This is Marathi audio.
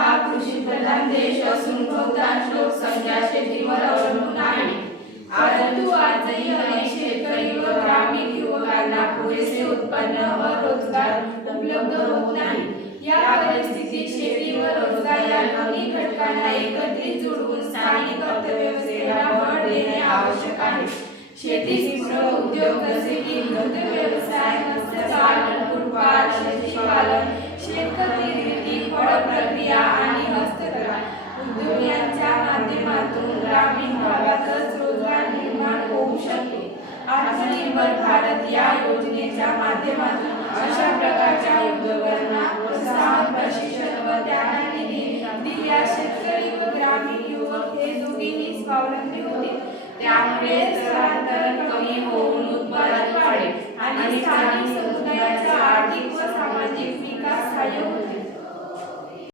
हा कृषीप्रधान देश असून बहुतांश लोकसंख्या शेतीवर अवलंबून आहे। परंतु आजही अनेक शेतकरी व ग्रामीण युवकांना पुरेसे उत्पन्न व रोजगार उपलब्ध होत नाही। या परिस्थितीत शेती व रोजगार या दोन्ही घटकांना एकत्रित जोडून स्थानिक अर्थव्यवस्थेला बळ देणे आवश्यक आहे। शेतीपूरक उद्योग जसे की दुग्ध व्यवसाय, मत्स्यपालन, कुक्कुटपालन, शेळीपालन, शेतकरी निर्मिती, फळ प्रक्रिया आणि हस्तकला उद्योग यांच्या माध्यमातून ग्रामीण भागातच रोजगार निर्माण होऊ शकते। आत्मनिर्भर भारत या योजनेच्या माध्यमातून अशा प्रकारच्या उद्योगांना प्रोत्साहन, प्रशिक्षण व त्यागाने दिल्यास शेतकरी व ग्रामीण युवक हे दोघेही स्वावलंबी होतील। त्यामुळे स्थलांतरण कमी होऊन उत्पादन वाढेल आणि स्थानिक समुदायाचा आर्थिक व सामाजिक विकास सहाय्य होईल।